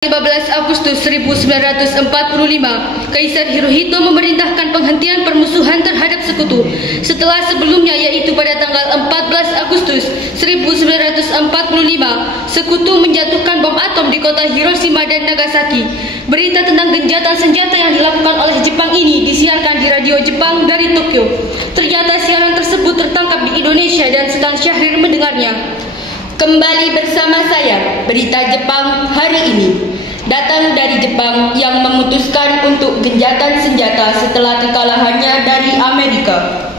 15 Agustus 1945, Kaisar Hirohito memerintahkan penghentian permusuhan terhadap sekutu. Setelah sebelumnya, yaitu pada tanggal 14 Agustus 1945, sekutu menjatuhkan bom atom di kota Hiroshima dan Nagasaki. Berita tentang gencatan senjata yang dilakukan oleh Jepang ini disiarkan di radio Jepang dari Tokyo. Ternyata siaran tersebut tertangkap di Indonesia dan Sultan Syahrir mendengarnya. Kembali bersama saya, berita Jepang hari ini. Datang dari Jepang yang memutuskan untuk gencatan senjata setelah kekalahannya dari Amerika.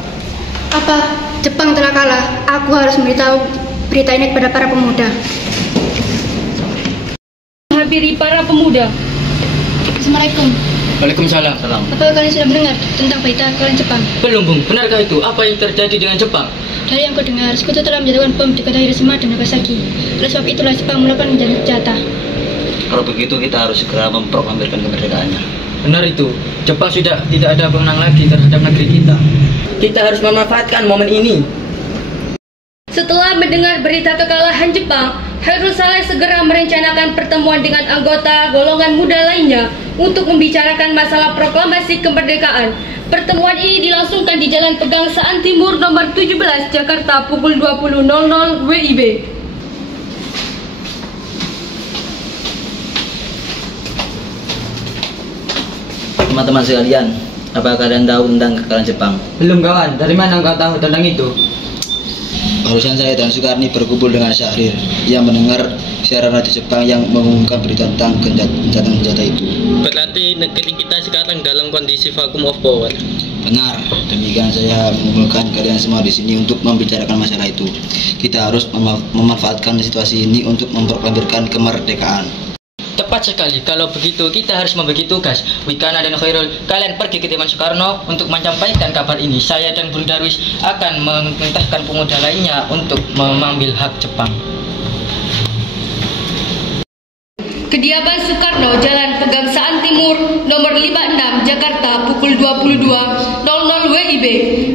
Apa? Jepang telah kalah? Aku harus memberitahu berita ini kepada para pemuda. Menghampiri para pemuda. Assalamualaikum. Waalaikumsalam. Apakah kalian sudah mendengar tentang berita kekalahan Jepang? Belum, Bung. Benarkah itu? Apa yang terjadi dengan Jepang? Dari yang kau dengar, sekutu telah menjatuhkan bom di kota Hiroshima dan Nagasaki. Oleh sebab itulah Jepang melakukan gencatan senjata. Kalau begitu kita harus segera memproklamirkan kemerdekaannya. Benar itu. Jepang sudah tidak ada wewenang lagi terhadap negeri kita. Kita harus memanfaatkan momen ini. Setelah mendengar berita kekalahan Jepang, Hairul Saleh segera merencanakan pertemuan dengan anggota golongan muda lainnya untuk membicarakan masalah proklamasi kemerdekaan. Pertemuan ini dilangsungkan di Jalan Pegangsaan Timur nomor 17, Jakarta pukul 20.00 WIB. Teman-teman sekalian, apa kalian tahu tentang kekalahan Jepang? Belum, kawan. Dari mana engkau tahu tentang itu? Barusan saya dan Sukarni berkumpul dengan Syahrir yang mendengar siaran radio Jepang yang mengumumkan berita tentang gencatan senjata itu. Berarti negeri kita sekarang dalam kondisi vacuum of power. Benar, demikian saya mengumpulkan kalian semua di sini untuk membicarakan masalah itu. Kita harus memanfaatkan situasi ini untuk memproklamirkan kemerdekaan. Tepat sekali. Kalau begitu, kita harus membagi tugas. Wikana dan Khairul, kalian pergi ke Taman Soekarno untuk menyampaikan kabar ini. Saya dan Bung Darwis akan memerintahkan pemuda lainnya untuk mengambil hak Jepang. Kediaman Soekarno, Jalan Pegangsaan Timur, nomor 56, Jakarta, pukul 22.00 WIB.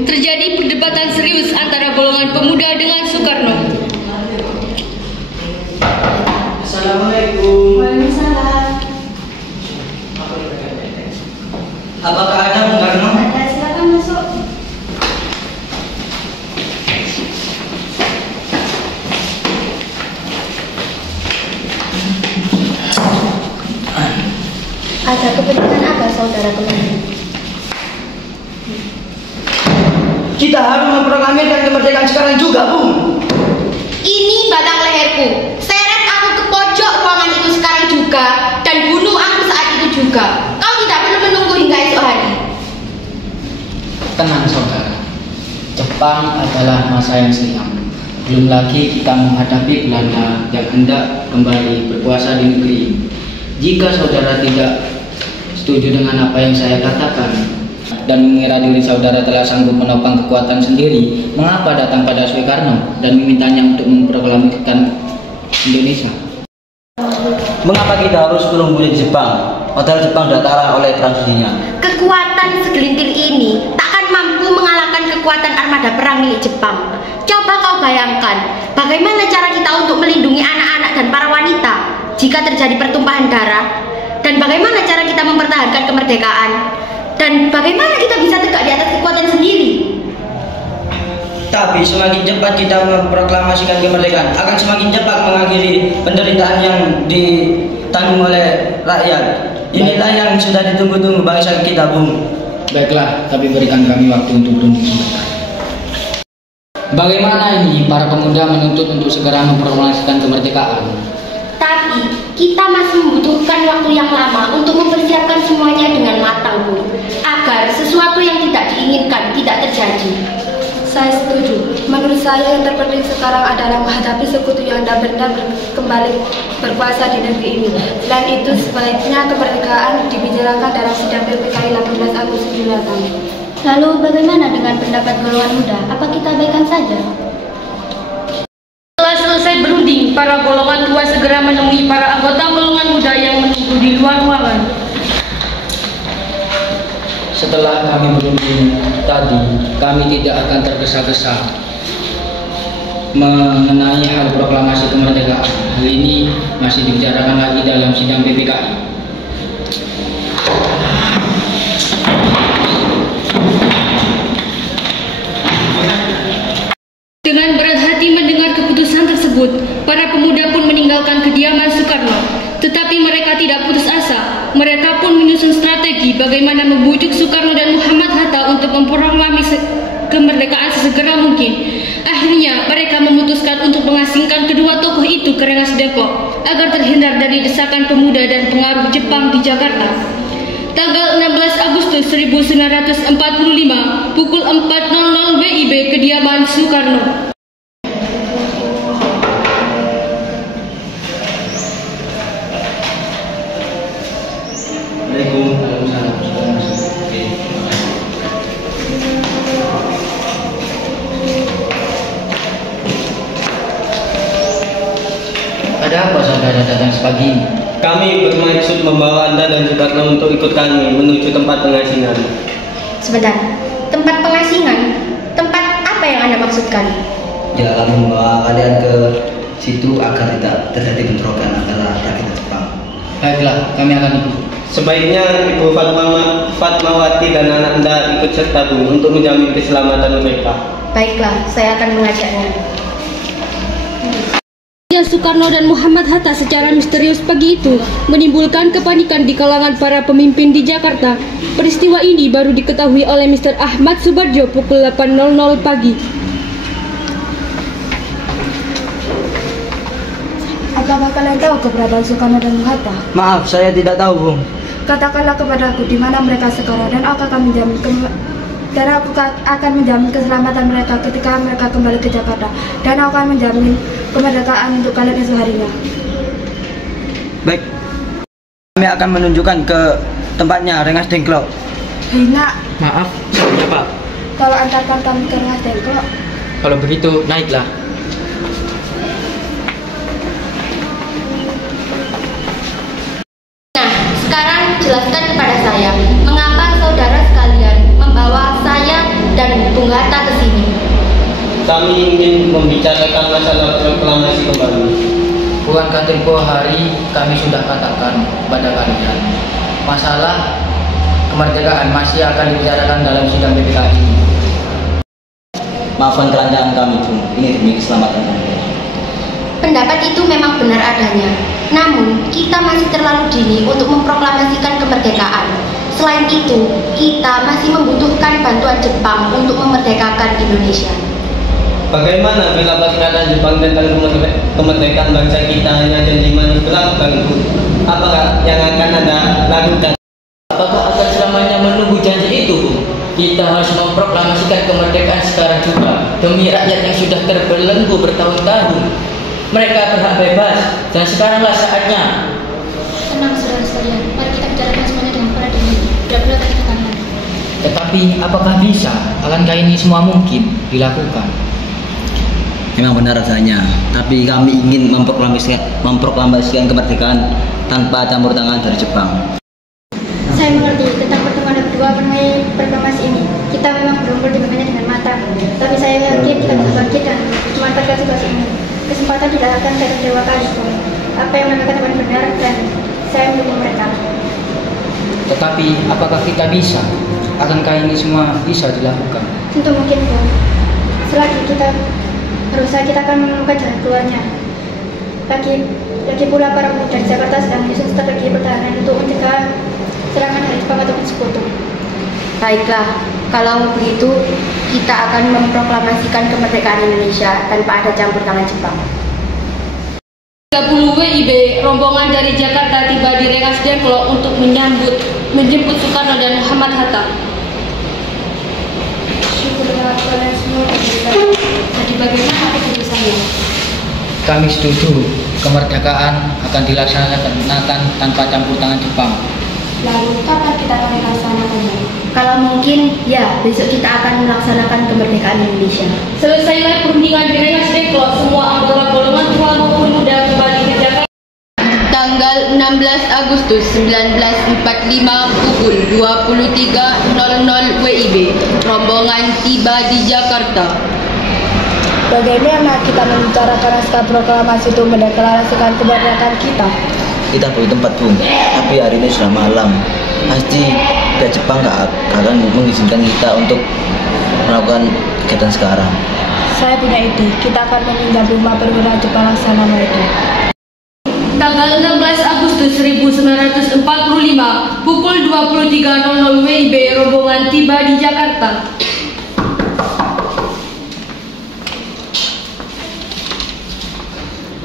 Terjadi perdebatan serius antara golongan pemuda dengan Soekarno. Assalamualaikum. Waalaikumsalam. Apakah ada Bung Karno? Ada, silakan masuk. Ada kepentingan apa saudara kemarin? Kita harus memproklamirkan kemerdekaan sekarang juga, Bung. Ini batang leherku. Seret aku ke pojok ruangan itu sekarang juga dan bunuh aku saat itu juga. Kau tidak perlu menunggu hingga esok hari. Tenang saudara, Jepang adalah masa yang silam. Belum lagi kita menghadapi Belanda yang hendak kembali berkuasa di negeri ini. Jika saudara tidak setuju dengan apa yang saya katakan dan mengira diri saudara telah sanggup menopang kekuatan sendiri, mengapa datang pada Soekarno dan memintanya untuk memproklamirkan Indonesia? Mengapa kita harus menunggu di Jepang? Padahal Jepang sudah kalah oleh perang dunianya. Kekuatan segelintir ini takkan mampu mengalahkan kekuatan armada perang milik Jepang. Coba kau bayangkan, bagaimana cara kita untuk melindungi anak-anak dan para wanita jika terjadi pertumpahan darah? Dan bagaimana cara kita mempertahankan kemerdekaan? Dan bagaimana kita bisa tegak di atas kekuatan sendiri? Tapi semakin cepat kita memproklamasikan kemerdekaan, akan semakin cepat mengakhiri penderitaan yang ditanggung oleh rakyat. Inilah yang sudah ditunggu-tunggu bangsa kita, Bung. Baiklah, tapi berikan kami waktu untuk berunding sebentar. Bagaimana ini para pemuda menuntut untuk segera memproklamasikan kemerdekaan? Tapi kita masih membutuhkan waktu yang lama untuk mempersiapkan semuanya dengan matang, Bu, agar sesuatu yang tidak diinginkan tidak terjadi. Saya setuju. Menurut saya yang terpenting sekarang adalah menghadapi sekutu yang benar-benar kembali berkuasa di negeri ini. Selain itu, sebaiknya kemerdekaan dibicarakan dalam sidang PPKI 18 Agustus mendatang. Lalu bagaimana dengan pendapat golongan muda? Apa kita abaikan saja? Setelah selesai berunding, para golongan tua segera menemui para anggota golongan muda yang menunggu di luar ruangan. Setelah kami berunding tadi, kami tidak akan tergesa-gesa. mengenai hal proklamasi kemerdekaan. Hal ini masih dibicarakan lagi dalam sidang PPKI. Dengan berat hati mendengar keputusan tersebut, para pemuda pun meninggalkan kediaman Soekarno. Tetapi mereka tidak putus asa. Mereka pun menyusun strategi bagaimana membujuk Soekarno dan Muhammad Hatta untuk memproklamasi kemerdekaan sesegera mungkin. Akhirnya, mereka memutuskan untuk mengasingkan kedua tokoh itu ke Rengas Dengklok agar terhindar dari desakan pemuda dan pengaruh Jepang di Jakarta. Tanggal 16 Agustus 1945, pukul 4.00 WIB, kediaman Soekarno. Ada apa saudara datang sepagi ini? Kami bermaksud membawa Anda dan Soekarno untuk ikut kami menuju tempat pengasingan. Sebentar, tempat pengasingan? Tempat apa yang Anda maksudkan? Ya, kami membawa kalian ke situ agar tidak terjadi bentrokan antara rakyat dan Jepang. Baiklah, kami akan ikut. Sebaiknya Ibu Fatmawati dan anak Anda ikut serta Bu untuk menjamin keselamatan mereka. Baiklah, saya akan mengajaknya. Soekarno dan Muhammad Hatta secara misterius pagi itu menimbulkan kepanikan di kalangan para pemimpin di Jakarta. Peristiwa ini baru diketahui oleh Mr. Ahmad Subardjo pukul 8.00 pagi. Apakah kalian tahu keberadaan Soekarno dan Hatta? Maaf, saya tidak tahu, Bu. Katakanlah kepadaku di mana mereka sekarang dan aku akan menjamin keselamatan mereka ketika mereka kembali ke Jakarta, dan aku akan menjamin kemerdekaan untuk kalian esok harinya. Baik, kami akan menunjukkan ke tempatnya Rengas Dengklok. Hina, Maaf, siapa? kalau antarkan kami ke Rengas Dengklok. Kalau begitu, naiklah. Nah, sekarang jelaskan kepada saya, mengapa saudara sekalian membawa saya dan Bung Hatta ke sini? Kami ingin membicarakan masalah proklamasi kembali. Bukankah tempoh hari kami sudah katakan kepada kalian, masalah kemerdekaan masih akan dibicarakan dalam sidang PPKI. Maafkan kelancaran kami, Bu. Ini demi keselamatan kami. Pendapat itu memang benar adanya. Namun, kita masih terlalu dini untuk memproklamasikan kemerdekaan. Selain itu, kita masih membutuhkan bantuan Jepang untuk memerdekakan Indonesia. Bagaimana bila perkataan Jepang tentang kemerdekaan bangsa kita hanya janji manis belaka, Bu? Apakah yang akan Anda lakukan? Apakah akan selamanya menunggu janji itu, Bu? Kita harus memproklamasikan kemerdekaan sekarang juga demi rakyat yang sudah terbelenggu bertahun-tahun. Mereka berhak bebas dan sekaranglah saatnya. Tenang saudara sekalian, mari kita bicarakan semuanya dengan para diri. Tidak perlu ada tekanan. Tetapi apakah bisa? Akankah ini semua mungkin dilakukan? Memang benar adanya, tapi kami ingin memproklamasikan kemerdekaan tanpa campur tangan dari Jepang. Saya mengerti tentang pertemuan kedua mengenai proklamasi ini. Kita memang belum berdengarnya dengan mata, tapi saya yakin kita bisa bangkit dan memanfaatkan situasi ini. Kesempatan tidak akan datang dua kali. Apa yang mereka katakan benar dan saya mendukung mereka. Tetapi apakah kita bisa? Akankah ini semua bisa dilakukan? Tentu mungkin, Bu. Selagi kita berusaha, kita akan menemukan jalan keluarnya. Lagi pula para pemuda di Jakarta sedang menyusun strategi pertahanan untuk mencegah serangan dari Jepang atau sekutu. Baiklah, kalau begitu kita akan memproklamasikan kemerdekaan Indonesia tanpa ada campur tangan Jepang. 30 WIB, rombongan dari Jakarta tiba di Rengas Dengklok untuk menjemput Soekarno dan Muhammad Hatta. Syukurlah kalian semua bisa. Jadi bagaimana keputusannya? Kami setuju kemerdekaan akan dilaksanakan tanpa campur tangan Jepang. Lalu kapan kita akan melaksanakannya? Kalau mungkin, ya besok kita akan melaksanakan kemerdekaan Indonesia. Selesailah perundingan di Rengas Dengklok, semua anggota golongan tua maupun muda kembali ke Jakarta. Tanggal 16 Agustus 1945 pukul 23.00 WIB, rombongan tiba di Jakarta. Bagaimana kita membicarakan naskah proklamasi itu mendeklarasikan kemerdekaan kita? Kita perlu tempat, Bung. Tapi hari ini sudah malam. Pasti pihak Jepang nggak akan mengizinkan kita untuk melakukan kegiatan sekarang. Saya punya ide. Kita akan meminjam rumah perwira Jepang Laksana itu. Tanggal 16 Agustus 1945, pukul 23.00 WIB, rombongan tiba di Jakarta.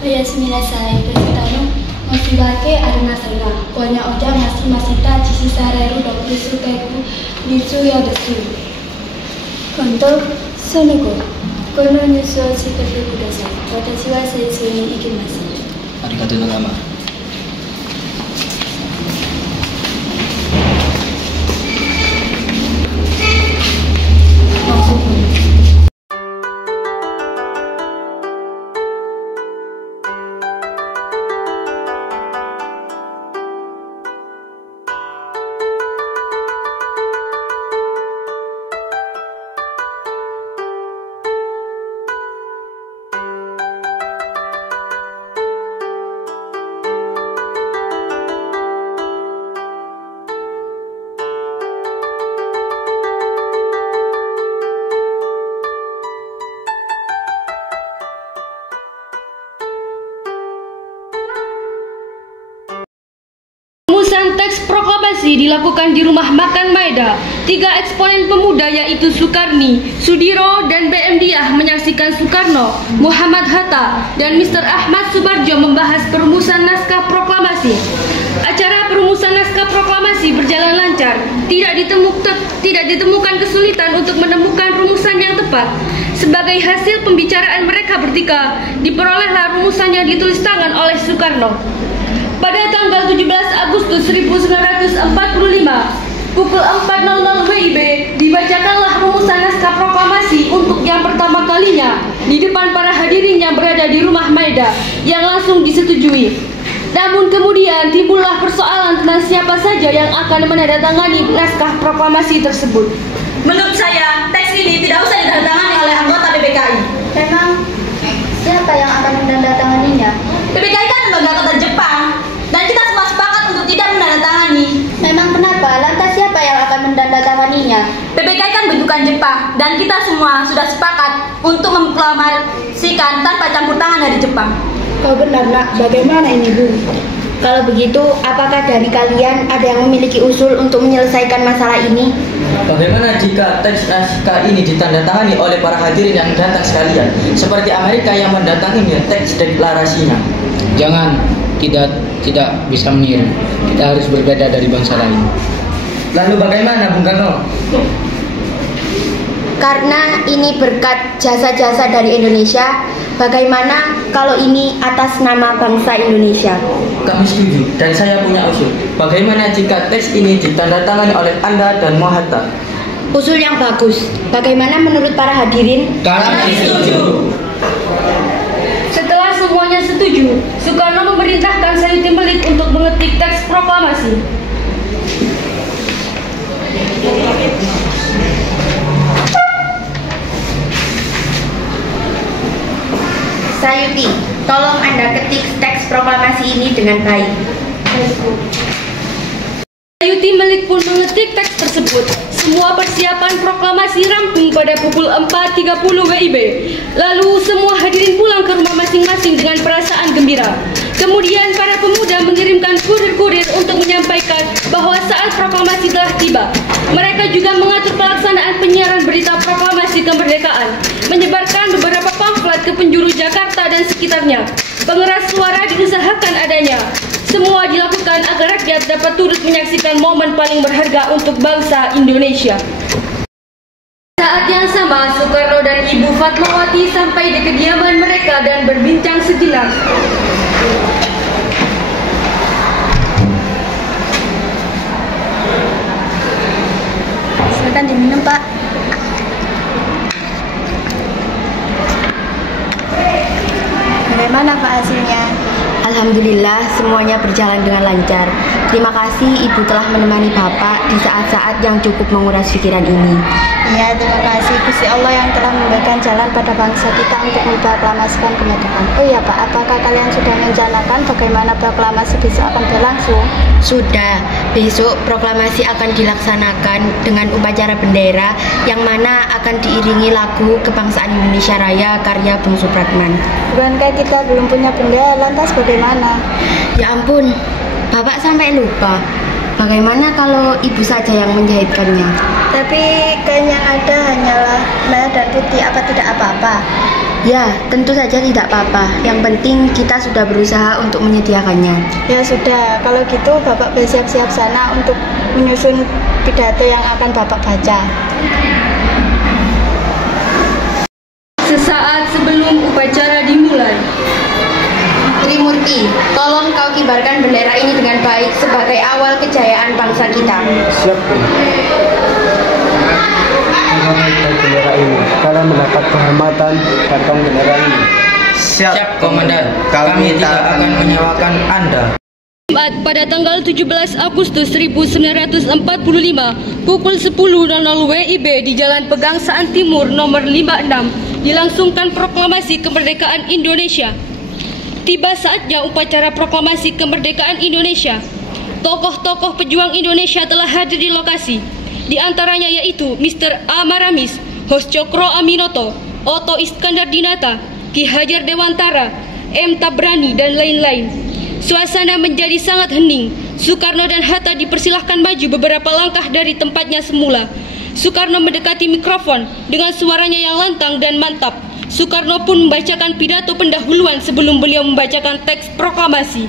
Oyasuminasai, Presitano, Mosibake Aruna Saira, Konya Oja Masita, Chishisareru, Dr. Sukeku, Mitsu Yadesu. Konto, Sonoko, Kono Nyusu Shikate Kudasai, Watashi wa Seisui ni ikimasu. Arigatou nagama. Teks proklamasi dilakukan di Rumah Makan Maeda. 3 eksponen pemuda yaitu Soekarni, Sudiro, dan BM Diah menyaksikan Soekarno, Muhammad Hatta, dan Mr. Ahmad Subarjo membahas perumusan naskah proklamasi. Acara perumusan naskah proklamasi berjalan lancar. Tidak ditemukan kesulitan untuk menemukan rumusan yang tepat. Sebagai hasil pembicaraan mereka bertiga, diperolehlah rumusan yang ditulis tangan oleh Soekarno. Pada tanggal 17 Agustus 1945, pukul 4.00 WIB, dibacakanlah rumusan naskah proklamasi untuk yang pertama kalinya di depan para hadirin yang berada di Rumah Maeda, yang langsung disetujui. Namun kemudian timbullah persoalan tentang siapa saja yang akan menandatangani naskah proklamasi tersebut. Menurut saya, teks ini tidak usah ditandatangani oleh anggota PPKI. Memang siapa yang akan menandatanganinya? PPKI kan lembaga kota Jepang, dan kita semua sepakat untuk tidak menandatangani. Memang kenapa? Lantas siapa yang akan menandatanganinya? PPKI kan bentukan Jepang, dan kita semua sudah sepakat untuk memproklamasikan tanpa campur tangan dari Jepang. Oh benar nak, bagaimana ini Bu? Kalau begitu, apakah dari kalian ada yang memiliki usul untuk menyelesaikan masalah ini? Bagaimana jika teks naskah ini ditandatangani oleh para hadirin yang datang sekalian, seperti Amerika yang mendatangi teks deklarasinya? Jangan, tidak bisa meniru. Kita harus berbeda dari bangsa lain. Lalu bagaimana, Bung Karno? Karena ini berkat jasa-jasa dari Indonesia, bagaimana kalau ini atas nama bangsa Indonesia? Kami setuju, dan saya punya usul. Bagaimana jika teks ini ditandatangani oleh Anda dan Mohatta? Usul yang bagus. Bagaimana menurut para hadirin? Kami setuju. Setelah semuanya setuju, Soekarno memerintahkan Sayuti Melik untuk mengetik teks proklamasi. Sayuti, tolong Anda ketik teks proklamasi ini dengan baik. Sayuti Melik pun mengetik teks tersebut. Semua persiapan proklamasi rampung pada pukul 4.30 WIB. Lalu semua hadirin pulang ke rumah masing-masing dengan perasaan gembira. Kemudian para pemuda mengirimkan kurir-kurir untuk menyampaikan bahwa saat proklamasi telah tiba. Mereka juga mengatur pelaksanaan penyiaran berita proklamasi kemerdekaan, menyebarkan beberapa pamflet ke penjuru Jakarta dan sekitarnya. Pengeras suara diusahakan adanya. Semua dilakukan agar rakyat dapat turut menyaksikan momen paling berharga untuk bangsa Indonesia. Saat yang sama, Soekarno dan Ibu Fatmawati sampai di kediaman mereka dan berbincang sejenak. Silakan diminum, Pak. Bagaimana Pak hasilnya? Alhamdulillah semuanya berjalan dengan lancar. Terima kasih Ibu telah menemani Bapak di saat-saat yang cukup menguras pikiran ini. Ya, terima kasih Gusti Allah yang telah memberikan jalan pada bangsa kita untuk memproklamasikan kemerdekaan. Oh ya Pak, apakah kalian sudah merencanakan bagaimana proklamasi besok akan berlangsung? Sudah, besok proklamasi akan dilaksanakan dengan upacara bendera yang mana akan diiringi lagu Kebangsaan Indonesia Raya karya Bung Supratman. Bukankah kita belum punya bendera, lantas bagaimana? Ya ampun, Bapak sampai lupa. Bagaimana kalau ibu saja yang menjahitkannya? Tapi kain yang ada hanyalah merah dan putih, apa tidak apa-apa? Ya, tentu saja tidak apa-apa. Yang penting kita sudah berusaha untuk menyediakannya. Ya sudah, kalau gitu Bapak bersiap-siap sana untuk menyusun pidato yang akan Bapak baca. Sesaat sebelum upacara dimulai. Trimurti, tolong kau kibarkan bendera ini dengan baik sebagai awal kejayaan bangsa kita. Siap. Menghormati bendera ini, kalian mendapat kehormatan kantong bendera ini. Siap, Komandan. Kami tidak akan menyewakan Anda. Jumat pada tanggal 17 Agustus 1945 pukul 10.00 WIB di Jalan Pegangsaan Timur nomor 56 dilangsungkan proklamasi kemerdekaan Indonesia. Tiba saatnya upacara proklamasi kemerdekaan Indonesia. Tokoh-tokoh pejuang Indonesia telah hadir di lokasi. Di antaranya yaitu Mr. A. Maramis, Hos Cokro Aminoto, Oto Iskandar Dinata, Ki Hajar Dewantara, M. Tabrani, dan lain-lain. Suasana menjadi sangat hening. Soekarno dan Hatta dipersilahkan maju beberapa langkah dari tempatnya semula. Soekarno mendekati mikrofon dengan suaranya yang lantang dan mantap. Soekarno pun membacakan pidato pendahuluan sebelum beliau membacakan teks proklamasi.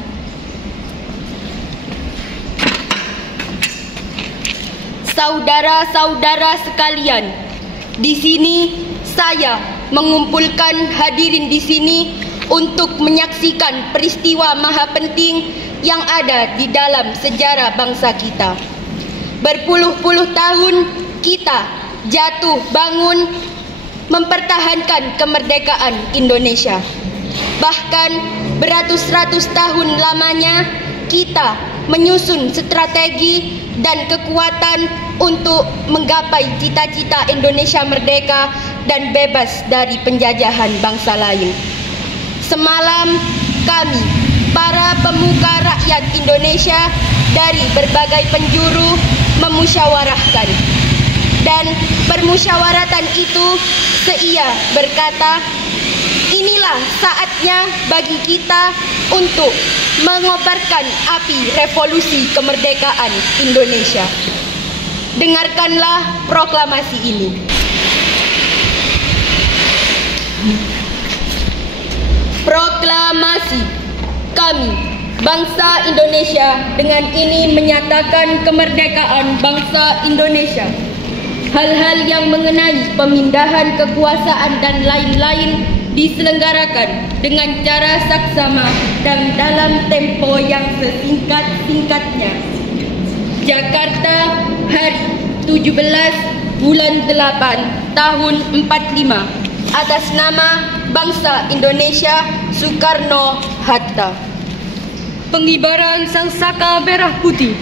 Saudara-saudara sekalian, di sini saya mengumpulkan hadirin di sini untuk menyaksikan peristiwa maha penting yang ada di dalam sejarah bangsa kita. Berpuluh-puluh tahun kita jatuh bangun mempertahankan kemerdekaan Indonesia. Bahkan beratus-ratus tahun lamanya kita menyusun strategi dan kekuatan untuk menggapai cita-cita Indonesia merdeka dan bebas dari penjajahan bangsa lain. Semalam kami, para pemuka rakyat Indonesia dari berbagai penjuru memusyawarahkan. Dan permusyawaratan itu seia berkata, inilah saatnya bagi kita untuk mengobarkan api revolusi kemerdekaan Indonesia. Dengarkanlah proklamasi ini. Proklamasi kami, bangsa Indonesia, dengan ini menyatakan kemerdekaan bangsa Indonesia. Hal-hal yang mengenai pemindahan kekuasaan dan lain-lain diselenggarakan dengan cara saksama dan dalam tempo yang sesingkat-singkatnya. Jakarta, hari 17 bulan 8 tahun 45, atas nama bangsa Indonesia, Soekarno-Hatta. Pengibaran sangsaka merah putih.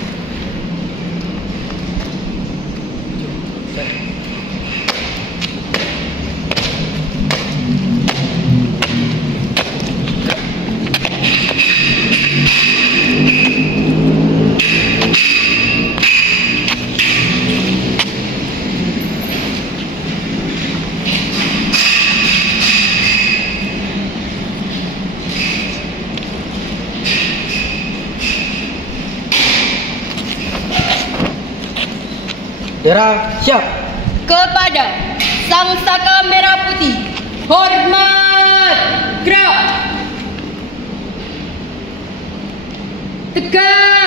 Bendera siap. Kepada sangsaka merah putih, hormat, gerak, tegak.